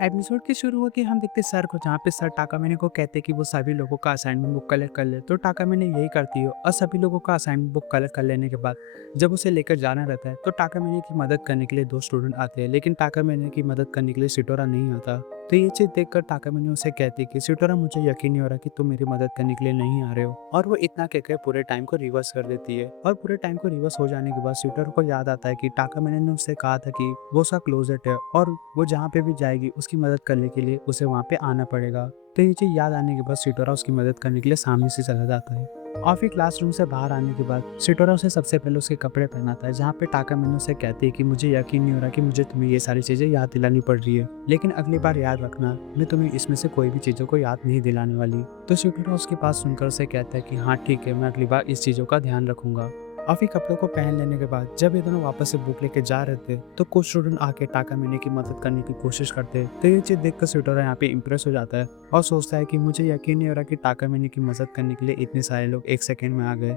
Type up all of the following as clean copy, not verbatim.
Episode की शुरू होके हम देखते सर को, जहाँ पे सर टाकामिने को कहते कि वो सभी लोगों का असाइनमेंट बुक कलेक्ट कर ले। तो टाकामिने यही करती है और सभी लोगों का असाइनमेंट बुक कलेक्ट कर लेने के बाद जब उसे लेकर जाना रहता है तो टाकामिने की मदद करने के लिए दो स्टूडेंट आते हैं, लेकिन टाकामिने की मदद करने के लिए सिटोरा नहीं आता। तो ये चीज़ देखकर टाकामिने उसे कहती है कि सिटोरा, मुझे यकीन नहीं हो रहा कि तुम मेरी मदद करने के लिए नहीं आ रहे हो। और वो इतना कहकर पूरे टाइम को रिवर्स कर देती है। और पूरे टाइम को रिवर्स हो जाने के बाद सिटोरा को याद आता है कि टाकामिने ने उससे कहा था कि वो उसका क्लोजेट है और वो जहाँ पे भी जाएगी उसकी मदद करने के लिए उसे वहाँ पे आना पड़ेगा। तो ये चीज़ याद आने के बाद सिटोरा उसकी मदद करने के लिए सामने से चला जाता है। और फिर क्लासरूम से बाहर आने के बाद सिटोरा उसे सबसे पहले उसके कपड़े पहनाता है, जहाँ पे टाकामिने उसे कहती है कि मुझे यकीन नहीं हो रहा कि मुझे तुम्हें ये सारी चीज़ें याद दिलानी पड़ रही है, लेकिन अगली बार याद रखना, मैं तुम्हें इसमें से कोई भी चीज़ों को याद नहीं दिलाने वाली। तो सिटोरा उसकी बात सुनकर उसे कहता है कि हाँ ठीक है, मैं अगली बार इस चीज़ों का ध्यान रखूंगा। और फिर कपड़ों को पहन लेने के बाद जब ये दोनों वापस से बुक लेके जा रहे थे तो कुछ स्टूडेंट आके टाकामिने की मदद करने की कोशिश करते हैं। तो ये चीज़ देखकर सिटोरा यहाँ पे इम्प्रेस हो जाता है और सोचता है कि मुझे यकीन नहीं हो रहा कि टाकामिने की मदद करने के लिए इतने सारे लोग एक सेकंड में आ गए।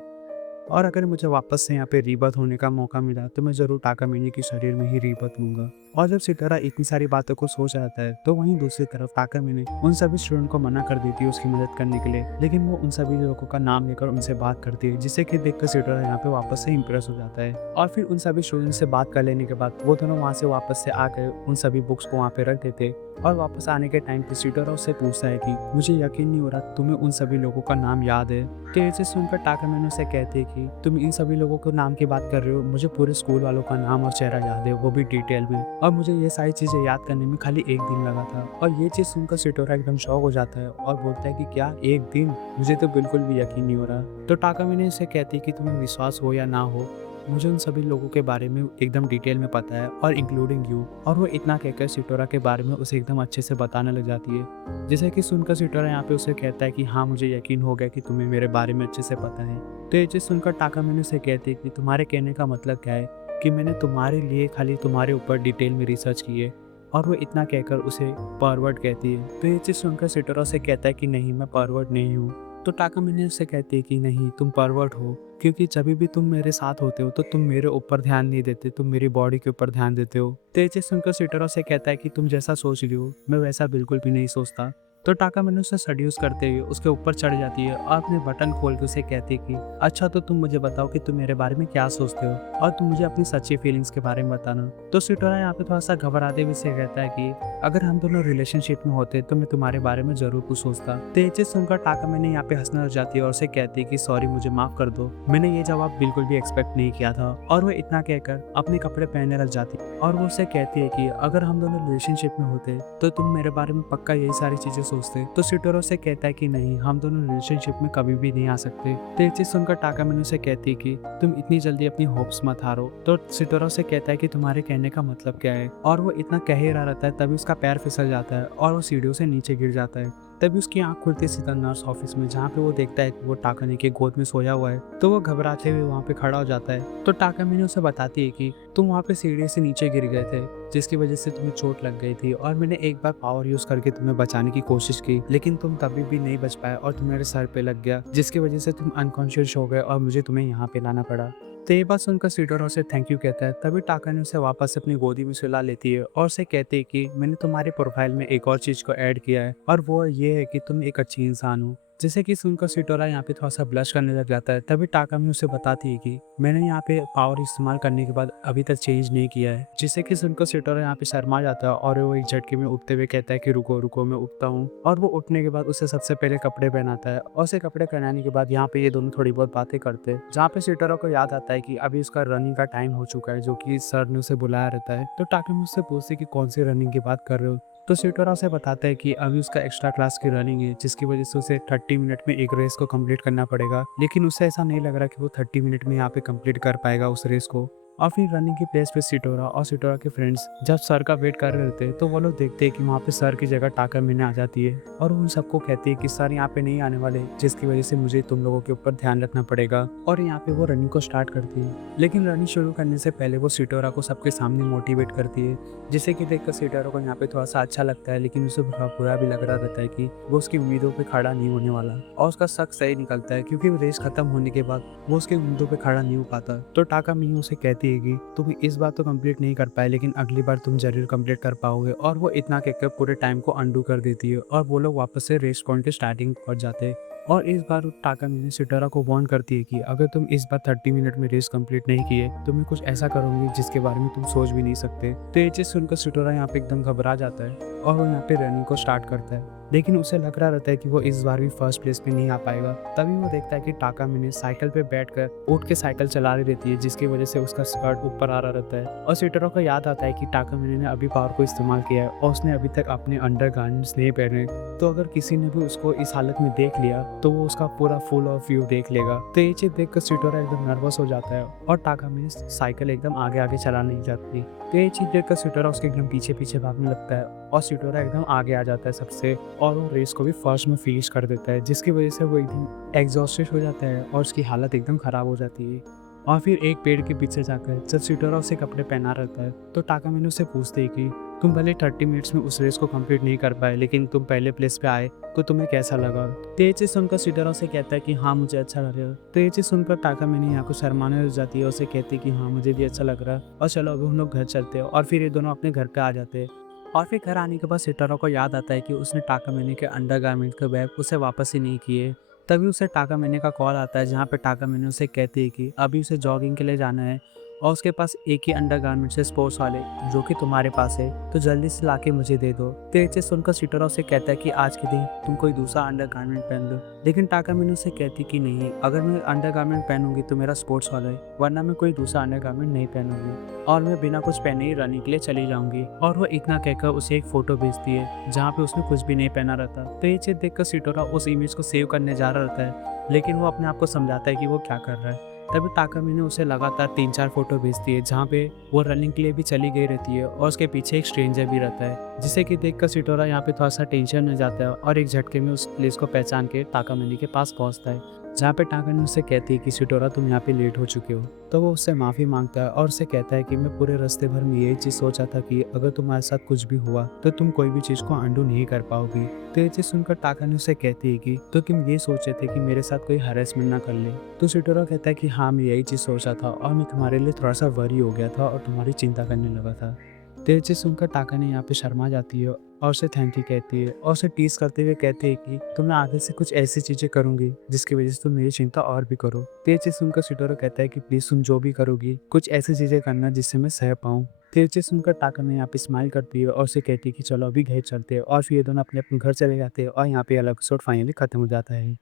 और अगर मुझे वापस से यहाँ पे रीबर्थ होने का मौका मिला तो मैं ज़रूर टाकामिने के शरीर में ही रीबर्थ लूँगा। और जब सितारा इतनी सारी बातों को सोच रहा है तो वहीं दूसरी तरफ टाकामिने उन सभी स्टूडेंट को मना कर देती है उसकी मदद करने के लिए, लेकिन वो उन सभी लोगों का नाम लेकर उनसे बात करती है, जिसे कि देखकर सितारा यहाँ पे वापस से इम्प्रेस हो जाता है। और फिर उन सभी स्टूडेंट से बात कर लेने के बाद वो दोनों वहाँ से वापस से आकर उन सभी बुक्स को वहाँ पे रख देते। और वापस आने के टाइम पे सितारा उससे पूछता है कि मुझे यकीन नहीं हो रहा तुम्हें उन सभी लोगों का नाम याद है। तो ये चीज़ सुनकर टाकामिने उसे कहती है कि तुम इन सभी लोगों के नाम की बात कर रहे हो, मुझे पूरे स्कूल वालों का नाम और चेहरा याद है, वो भी डिटेल में, और मुझे ये सारी चीज़ें याद करने में खाली एक दिन लगा था। और ये चीज़ सुनकर सिटोरा एकदम शॉक हो जाता है और बोलता है कि क्या एक दिन, मुझे तो बिल्कुल भी यकीन नहीं हो रहा। तो टाकामिने उसे कहती है कि तुम्हें विश्वास हो या ना हो, मुझे उन सभी लोगों के बारे में एकदम डिटेल में पता है और इंक्लूडिंग यू। और वो इतना कहकर सिटोरा के बारे में उसे एकदम अच्छे से बताने लग जाती है, जैसे कि सुनकर सिटोरा यहाँ पे उसे कहता है कि हाँ मुझे यकीन हो गया कि तुम्हें मेरे बारे में अच्छे से पता है। तो ये चीज़ सुनकर टाकामिने उसे कहती है कि तुम्हारे कहने का मतलब क्या है कि मैंने तुम्हारे लिए खाली तुम्हारे ऊपर डिटेल में रिसर्च की है। और वो इतना कहकर उसे परवर्ड कहती है। तो ये चीज़ सुनकर सिटोरा से कहता है कि नहीं, मैं परवर्ड नहीं हूँ। तो टाकामिने उससे कहती है कि नहीं, तुम परवर्ट हो, क्योंकि जब भी तुम मेरे साथ होते हो तो तुम मेरे ऊपर ध्यान नहीं देते, तुम मेरी बॉडी के ऊपर ध्यान देते हो। तो ये चीज़ सुनकर सिटोरा से कहता है कि तुम जैसा सोच रही हो मैं वैसा बिल्कुल भी नहीं सोचता। तो टाकामिने उसे सड्यूस करते हुए उसके ऊपर चढ़ जाती है और अपने बटन खोल के उसे कहती है कि अच्छा तो तुम मुझे बताओ कि तुम मेरे बारे में क्या सोचते हो और तुम मुझे अपनी सच्ची फीलिंग्स के बारे में बताना। तो सिटोरा यहाँ पे थोड़ा सा घबराते हुए से कहता है कि अगर हम दोनों रिलेशनशिप में होते तो मैं तुम्हारे बारे में जरूर कुछ सोचता। तो ये चीज सुनकर टाकामिने यहाँ पे हंसने लग जाती है और उसे कहती है कि सॉरी, मुझे माफ कर दो, मैंने ये जवाब बिल्कुल भी एक्सपेक्ट नहीं किया था। और वो इतना कहकर अपने कपड़े पहनने लग जाती है और वो उससे कहती है कि अगर हम दोनों रिलेशनशिप में होते तो तुम मेरे बारे में पक्का यही सारी चीजें सोचते। तो सिटोरा से कहता है कि नहीं, हम दोनों रिलेशनशिप में कभी भी नहीं आ सकते। तो ये चीज सुनकर टाकामिने उसे कहती है कि तुम इतनी जल्दी अपनी होप्स मत हारो। तो सिटोरा से कहता है कि तुम्हारे कहने का मतलब क्या है। और वो इतना कह ही रहा रहता है तभी उसका पैर फिसल जाता है और वो सीढ़ियों से नीचे गिर जाता है। तभी उसकी आंख खुलती है सीधा नर्स ऑफिस में, जहाँ पे वो देखता है कि वो टाकामिने की गोद में सोया हुआ है। तो वो घबराते हुए वहाँ पे खड़ा हो जाता है। तो टाकामिने उसे बताती है कि तुम वहाँ पे सीढ़ी से नीचे गिर गए थे, जिसकी वजह से तुम्हें चोट लग गई थी, और मैंने एक बार पावर यूज करके तुम्हें बचाने की कोशिश की, लेकिन तुम तभी भी नहीं बच पाए और तुम्हारे सर पे लग गया, जिसकी वजह से तुम अनकॉन्शियस हो गए और मुझे तुम्हें यहाँ पे लाना पड़ा। तो ये बात सुनकर सिटोरा उसे थैंक यू कहता है। तभी टाकाने उसे वापस अपनी गोदी में सुला लेती है और उसे कहती है कि मैंने तुम्हारे प्रोफाइल में एक और चीज को ऐड किया है और वो ये है कि तुम एक अच्छी इंसान हो। जैसे कि सुनकर सिटोरा यहाँ पे थोड़ा सा ब्लश करने लग जाता है। तभी टाकामी उसे बताती है कि मैंने यहाँ पे पावर इस्तेमाल करने के बाद अभी तक चेंज नहीं किया है। जिससे कि सुनकर सिटोरा यहाँ पे शर्मा जाता है और वो एक झटके में उठते हुए कहता है कि रुको रुको, मैं उठता हूँ। और वो उठने के बाद उसे सबसे पहले कपड़े पहनाता है और उसे कपड़े पहनाने के बाद यहाँ पे ये दोनों थोड़ी बहुत बातें करते हैं, जहाँ पे सिटोरा को याद आता है कि अभी उसका रनिंग का टाइम हो चुका है, जो कि सर ने उसे बुलाया रहता है। तो टाकामी उससे पूछते कि कौन सी रनिंग की बात कर रहे हो। तो सिटोरा उसे बताता है कि अभी उसका एक्स्ट्रा क्लास की रनिंग है, जिसकी वजह से उसे 30 मिनट में एक रेस को कंप्लीट करना पड़ेगा, लेकिन उसे ऐसा नहीं लग रहा कि वो 30 मिनट में यहाँ पे कंप्लीट कर पाएगा उस रेस को। और फिर रनिंग की प्लेस पे सिटोरा और सिटोरा के फ्रेंड्स जब सर का वेट कर रहे थे तो वो लोग देखते हैं कि वहाँ पे सर की जगह टाकामिने आ जाती है और उन सबको कहती है कि सर यहाँ पे नहीं आने वाले, जिसकी वजह से मुझे तुम लोगों के ऊपर ध्यान रखना पड़ेगा। और यहाँ पे वो रनिंग को स्टार्ट करती है, लेकिन रनिंग शुरू करने से पहले वो सिटोरा को सबके सामने मोटिवेट करती है, जिसे कि देखकर सिटोरा को यहाँ पे थोड़ा सा अच्छा लगता है, लेकिन उसे थोड़ा बुरा भी लग रहा रहता है कि वो उसकी उम्मीदों पे खड़ा नहीं होने वाला। और उसका शक सही निकलता है, क्योंकि रेस खत्म होने के बाद वो उसकी उम्मीदों पे खड़ा नहीं हो पाता। तो टाकामिने उसे कहती बोलती है कि तुम इस बार तो कंप्लीट नहीं कर पाए लेकिन अगली बार तुम ज़रूर कंप्लीट कर पाओगे, और वो इतना कहकर पूरे टाइम को अंडू कर देती है और वो लोग वापस से रेस पॉइंट के स्टार्टिंग पहुँच जाते हैं। और इस बार टाकामिने सिटोरा को वार्न करती है कि अगर तुम इस बार 30 मिनट में रेस कंप्लीट नहीं किए तो मैं कुछ ऐसा करूंगी जिसके बारे में तुम सोच भी नहीं सकते। तो ये चीज़ सुनकर सिटोरा यहाँ पे एकदम घबरा जाता है और वो यहाँ पे रनिंग को स्टार्ट करता है, लेकिन उसे लग रहा रहता है कि वो इस बार भी फर्स्ट प्लेस पे नहीं आ पाएगा। तभी वो देखता है कि टाकामिने साइकिल पे बैठकर उठ के साइकिल चला रही रहती है, जिसकी वजह से उसका स्कर्ट ऊपर आ रहा रहता है। और सिटोरा को याद आता है कि टाकामिने ने अभी पावर को इस्तेमाल किया है और उसने अभी तक अपने अंडर गारमेंट्स नहीं पहने, तो अगर किसी ने भी उसको इस हालत में देख लिया तो वो उसका पूरा फुल ऑफ व्यू देख लेगा। तो ये चीज देखकर सिटोरा एकदम नर्वस हो जाता है और टाकामिने साइकिल एकदम आगे आगे चला नहीं जाती। तो ये चीज देखकर सिटोरा उसके एकदम पीछे पीछे भागने लगता है और सिटोरा एकदम आगे आ जाता है सबसे, और वो रेस को भी फर्स्ट में फिनिश कर देता है, जिसकी वजह से वो एकदम एग्जॉस्टेड हो जाता है और उसकी हालत एकदम खराब हो जाती है। और फिर एक पेड़ के पीछे जाकर जब सिटोरा उसे कपड़े पहना रहता है तो टाकामिने उससे पूछते हैं कि तुम भले 30 मिनट्स में उस रेस को कंप्लीट नहीं कर पाए लेकिन तुम पहले प्लेस पे आए, तो तुम्हें कैसा लगा? तो ये चीज़ सुनकर सिटोरा से कहता है कि हाँ मुझे अच्छा लगा। तो ये चीज़ सुनकर टाकामिने यहाँ को शर्माने लग जाती है और उसे कहती है कि हाँ मुझे भी अच्छा लग रहा है और चलो अभी हम लोग घर चलते हैं। और फिर ये दोनों अपने घर पे आ जाते हैं। और फिर घर आने के बाद सिटोरा को याद आता है कि उसने टाकामिने के अंडरगारमेंट के बैग उसे वापस ही नहीं किए। तभी उसे टाकामिने का कॉल आता है, जहाँ पे टाकामिने उसे कहती है कि अभी उसे जॉगिंग के लिए जाना है और उसके पास एक ही अंडरगारमेंट्स है स्पोर्ट्स वाले, जो कि तुम्हारे पास है, तो जल्दी से लाके मुझे दे दो। तो ये चीज़ सुनकर सिटोरा उसे कहता है कि आज के दिन तुम कोई दूसरा अंडरगारमेंट पहन लो, लेकिन टाकामिने उसे कहती कि नहीं, अगर मैं अंडरगारमेंट पहनूंगी तो मेरा स्पोर्ट्स वाला है, वरना मैं कोई दूसरा अंडरगारमेंट नहीं पहनूंगी और मैं बिना कुछ पहने ही रनिंग के लिए चली जाऊंगी। और वो इतना कहकर उसे एक फोटो भेजती है जहाँ पे उसने कुछ भी नहीं पहना रहता। तो ये चीज़ देखकर सिटोरा उस इमेज को सेव करने जा रहा रहता है, लेकिन वो अपने आप को समझाता है कि वो क्या कर रहा है। तभी टाकामिने उसे लगातार 3-4 फोटो भेजती है जहाँ पे वो रनिंग के लिए भी चली गई रहती है और उसके पीछे एक स्ट्रेंजर भी रहता है, जिसे कि देखकर सिटोरा यहाँ पे थोड़ा सा टेंशन में जाता है और एक झटके में उस प्लेस को पहचान के टाकामिने के पास पहुँचता है, जहाँ पे टाकामिने उससे कहती है कि सिटोरा तुम यहाँ पे लेट हो चुके हो। तो वो उससे माफ़ी मांगता है और उससे कहता है कि मैं पूरे रास्ते भर में यही चीज़ सोचा था कि अगर तुम्हारे साथ कुछ भी हुआ तो तुम कोई भी चीज़ को अंडू नहीं कर पाओगी। तो ये चीज़ सुनकर टाकामिने उससे कहती है कि तो तुम ये सोचे थे कि मेरे साथ कोई हरेसमेंट ना कर ले। तो सिटोरा कहता है कि हाँ मैं यही चीज़ सोचा था और मैं तुम्हारे लिए थोड़ा सा वरी हो गया था और तुम्हारी चिंता करने लगा था। तो ये चीज़ सुनकर टाकामिने यहाँ पे शर्मा जाती है और उसे थैंक यू कहती है और उसे टीज करते हुए कहती है कि तो मैं आगे से कुछ ऐसी चीज़ें करूंगी जिसकी वजह से तुम मेरी चिंता और भी करो। तो ये चीज़ सुनकर सिटोरा कहता है कि प्लीज़ तुम जो भी करोगी कुछ ऐसी चीज़ें करना जिससे मैं सह पाऊँ। तो ये चीज़ सुनकर टाकामिने यहाँ पे स्माइल करती है और उसे कहती है कि चलो अभी घर चलते हैं, और फिर ये दोनों अपने अपने घर चले जाते हैं और यहाँ पे अलग एपिसोड फाइनली खत्म हो जाता है।